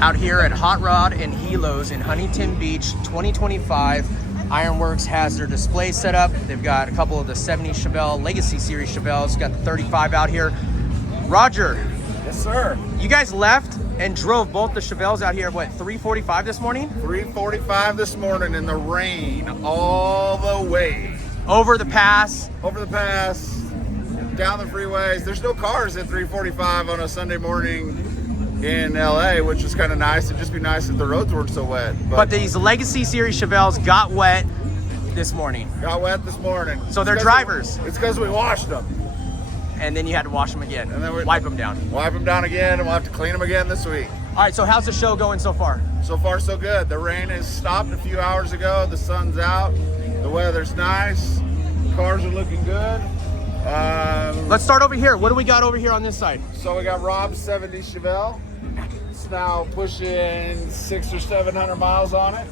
out here at Hot Rod and Helos in Huntington Beach 2025. Ironworks has their display set up. They've got a couple of the 70 Chevelle Legacy Series Chevelles. Got the 35 out here. Roger. Yes, sir. You guys left and drove both the Chevelles out here at what, 3:45 this morning? 3:45 this morning in the rain, all the way. Over the pass. Over the pass, down the freeways. There's no cars at 3:45 on a Sunday morning in LA, which is kind of nice. It'd just be nice if the roads weren't so wet. But these Legacy Series Chevelles got wet this morning. Got wet this morning. So they're drivers. It's because we washed them. And then you had to wash them again. And then wipe them down. Wipe them down again, and we'll have to clean them again this week. All right, so how's the show going so far? So far, so good. The rain has stopped a few hours ago. The sun's out. The weather's nice. The cars are looking good. Let's start over here. What do we got over here on this side? So we got Rob's 70 Chevelle. It's now pushing 600 or 700 miles on it.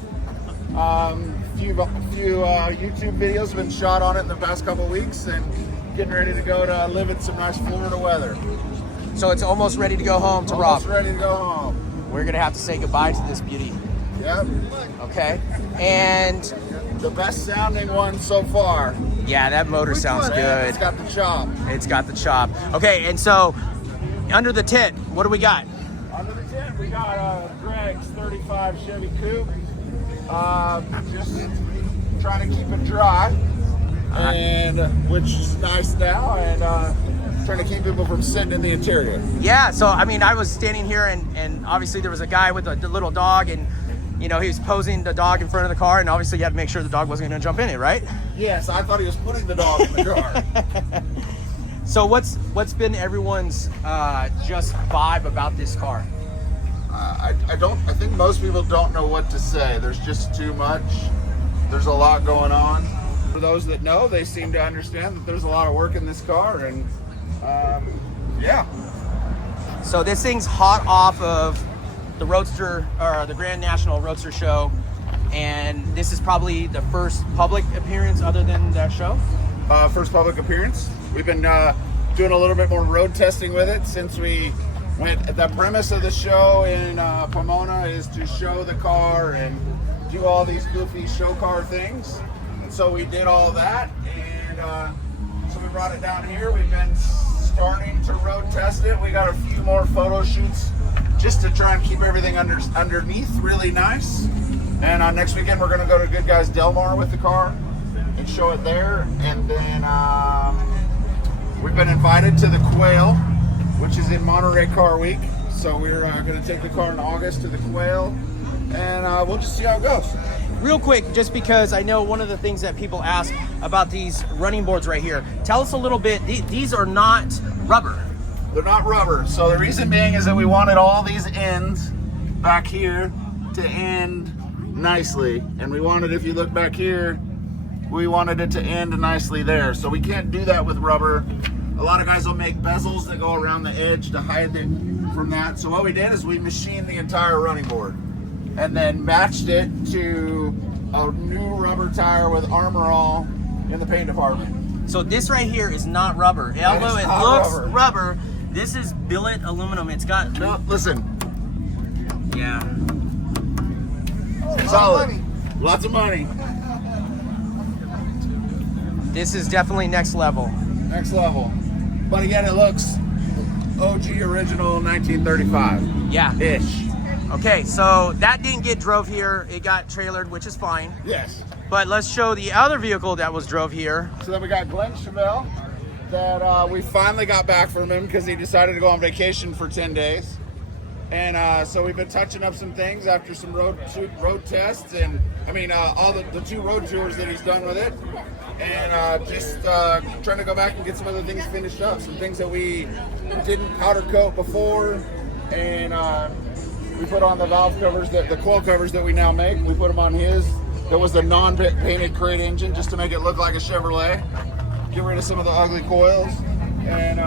Few YouTube videos have been shot on it in the past couple of weeks, and getting ready to go to live in some nice Florida weather. So it's almost ready to go home to Rob. Almost ready to go home. We're gonna have to say goodbye to this beauty. Yep. Okay. And the best sounding one so far. yeah, that motor sounds good. It's got the chop. It's got the chop. Okay, and so under the tent, what do we got? Under the tent, we got Greg's 35 Chevy Coupe. Just trying to keep it dry, and which is nice now, and trying to keep people from sitting in the interior. Yeah, so I mean, I was standing here, and obviously there was a guy with a little dog, and you know, he was posing the dog in front of the car, and obviously you had to make sure the dog wasn't going to jump in it, right? Yes, I thought he was putting the dog in the jar. So what's been everyone's just vibe about this car? I think most people don't know what to say. There's just too much. There's a lot going on. For those that know, they seem to understand that there's a lot of work in this car, and yeah. So this thing's hot off of the Roadster, or the Grand National Roadster Show, and this is probably the first public appearance other than that show? First public appearance. We've been doing a little bit more road testing with it since we went. The premise of the show in Pomona is to show the car and do all these goofy show car things. And so we did all of that, and so we brought it down here. We've been starting to road test it. We got a few more photo shoots just to try and keep everything underneath really nice. And next weekend we're going to go to Good Guys Del Mar with the car and show it there. And then we've been invited to the Quail, which is in Monterey Car Week. So we're going to take the car in August to the Quail, and we'll just see how it goes. Real quick, just because I know one of the things that people ask about these running boards right here, tell us a little bit. These are not rubber. They're not rubber. So the reason being is that we wanted all these ends back here to end nicely. And we wanted, if you look back here, we wanted it to end nicely there. So we can't do that with rubber. A lot of guys will make bezels that go around the edge to hide it from that. So what we did is we machined the entire running board and then matched it to a new rubber tire with Armor All in the paint department. So this right here is not rubber. Although it looks rubber, this is billet aluminum. It's got... No, listen. Yeah. Solid. Lots of money. This is definitely next level. Next level. But again, it looks OG original 1935. Yeah. Ish. Okay, so that didn't get drove here. It got trailered, which is fine. Yes. But let's show the other vehicle that was drove here. So then we got Glenn Chevelle that we finally got back from him because he decided to go on vacation for 10 days. And so we've been touching up some things after some road tests, and I mean all the 2 road tours that he's done with it, and just trying to go back and get some other things finished up, some things that we didn't powder coat before, and we put on the valve covers, the coil covers that we now make. We put them on his. That was the non-painted crate engine, just to make it look like a Chevrolet. Get rid of some of the ugly coils, and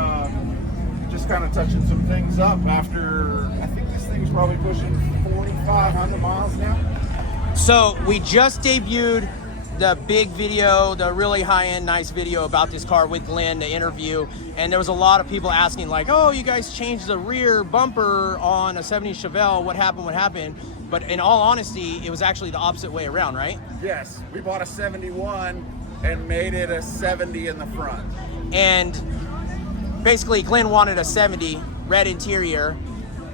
just kind of touching some things up after, I think this thing's probably pushing 4,500 miles now. So we just debuted the big video, the really high-end, nice video about this car with Glenn, the interview, and there was a lot of people asking like, oh, you guys changed the rear bumper on a 70 Chevelle. What happened? But in all honesty, it was actually the opposite way around, right? Yes, we bought a 71 and made it a 70 in the front. And basically, Glenn wanted a 70, red interior,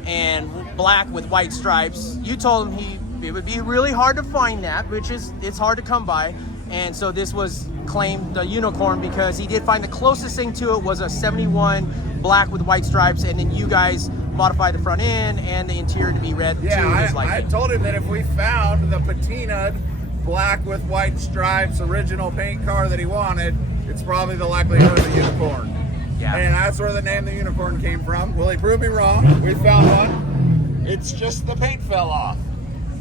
and black with white stripes. You told him it would be really hard to find that, it's hard to come by. And so this was claimed the unicorn because he did find the closest thing to it was a 71 black with white stripes, and then you guys modified the front end and the interior to be red too. I told him that if we found the patinaed black with white stripes original paint car that he wanted, it's probably the likelihood of the unicorn. Yeah. And that's where the name the unicorn came from. Well, he proved me wrong. We found one. It's just the paint fell off.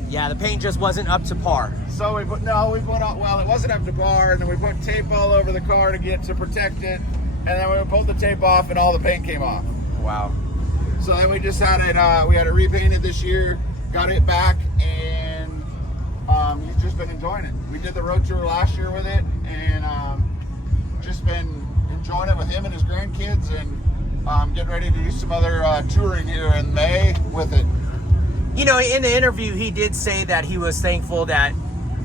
Yeah, the paint just wasn't up to par. So it wasn't up to par, and then we put tape all over the car to protect it, and then we pulled the tape off and all the paint came off. Wow. So then we just had it, we had it repainted this year, got it back, and he's just been enjoying it. We did the road tour last year with it, and just been enjoying it with him and his grandkids, and getting ready to do some other touring here in May with it. You know, in the interview, he did say that he was thankful that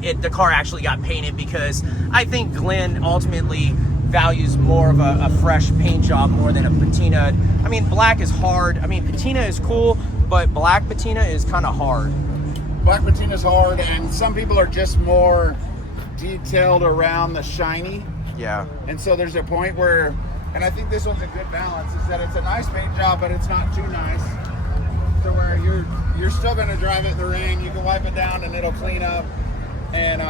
the car actually got painted, because I think Glenn ultimately values more of a fresh paint job more than a patina. I mean, black is hard. I mean, patina is cool, but black patina is kind of hard. Black patina is hard, and some people are just more detailed around the shiny. Yeah. And so there's a point where, and I think this one's a good balance, is that it's a nice paint job, but it's not too nice. To where you're still going to drive it in the rain. You can wipe it down and it'll clean up and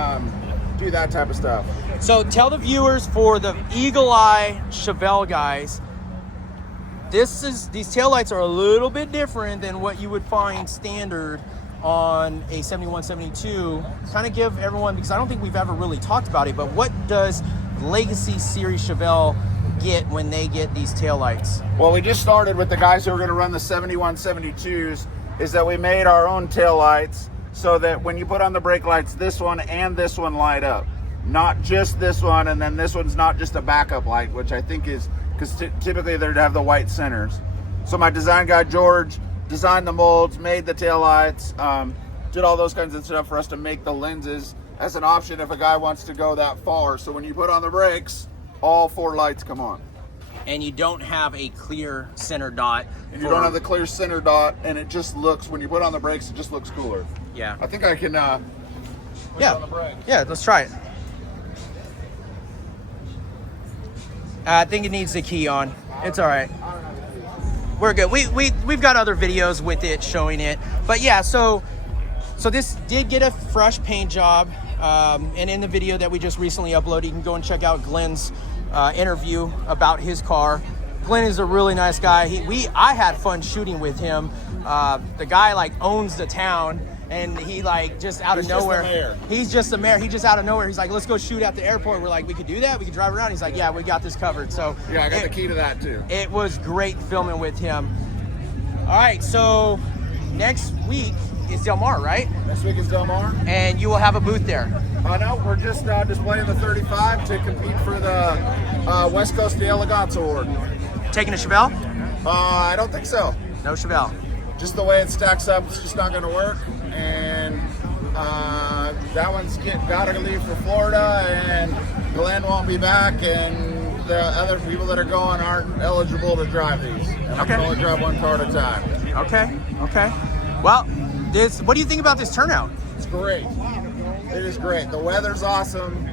do that type of stuff. So tell the viewers, for the Eagle Eye Chevelle guys, these taillights are a little bit different than what you would find standard on a 71, 72. Kind of give everyone, because I don't think we've ever really talked about it, but what does Legacy Series Chevelle get when they get these taillights? Well, we just started with the guys who are going to run the 71, 72s, is that we made our own taillights so that when you put on the brake lights, this one and this one light up. Not just this one, and then this one's not just a backup light, which I think is, because typically they'd have the white centers. So my design guy, George, designed the molds, made the taillights, did all those kinds of stuff for us to make the lenses as an option if a guy wants to go that far. So when you put on the brakes, all 4 lights come on. And you don't have a clear center dot. And you don't have the clear center dot, and it just looks, when you put on the brakes, it just looks cooler. Yeah. I think I can on the brakes. Yeah, let's try it. I think it needs the key on. It's all right. We're good. We've got other videos with it showing it. But yeah, so this did get a fresh paint job. And in the video that we just recently uploaded, you can go and check out Glenn's interview about his car. Glenn is a really nice guy. I had fun shooting with him. The guy like owns the town, and he like just out of nowhere. He's just the mayor. He just out of nowhere. He's like, let's go shoot at the airport. We're like, we could do that. We could drive around. He's like, yeah, we got this covered. So yeah, I got the key to that too. It was great filming with him. All right, so next week is Del Mar, right? Next week is Del Mar. And you will have a booth there. No, we're just displaying the 35 to compete for the West Coast de Elegance Award. Taking a Chevelle? I don't think so. No Chevelle. Just the way it stacks up, it's just not going to work. And that one's got to leave for Florida, and Glenn won't be back, and the other people that are going aren't eligible to drive these. And I can only drive one car at a time. Okay. Well, what do you think about this turnout? It's great. It is great. The weather's awesome.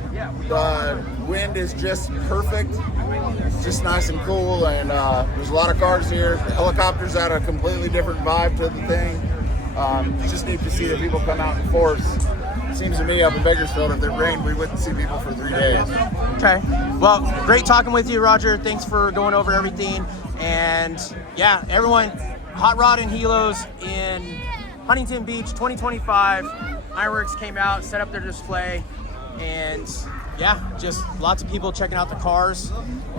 The wind is just perfect. It's just nice and cool, and there's a lot of cars here. The helicopters add a completely different vibe to the thing. It's just neat to see that people come out in force. It seems to me up in Bakersfield, if it rained, we wouldn't see people for 3 days. Okay. Well, great talking with you, Roger. Thanks for going over everything. And yeah, everyone, Hot Rod and Helos in Huntington Beach 2025. Ironworks came out, set up their display, and yeah, just lots of people checking out the cars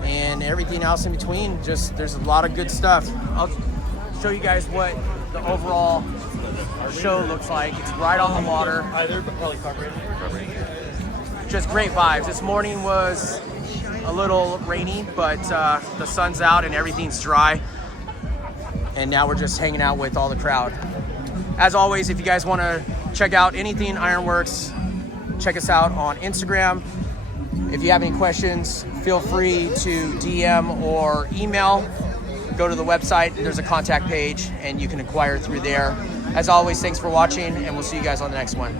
and everything else in between. Just there's a lot of good stuff. I'll show you guys what the overall show looks like. It's right on the water. just great vibes. This morning was a little rainy, but the sun's out and everything's dry. And now we're just hanging out with all the crowd. As always, if you guys want to check out anything Ironworks, check us out on Instagram. If you have any questions, feel free to DM or email. Go to the website, there's a contact page, and you can inquire through there. As always, thanks for watching, and we'll see you guys on the next one.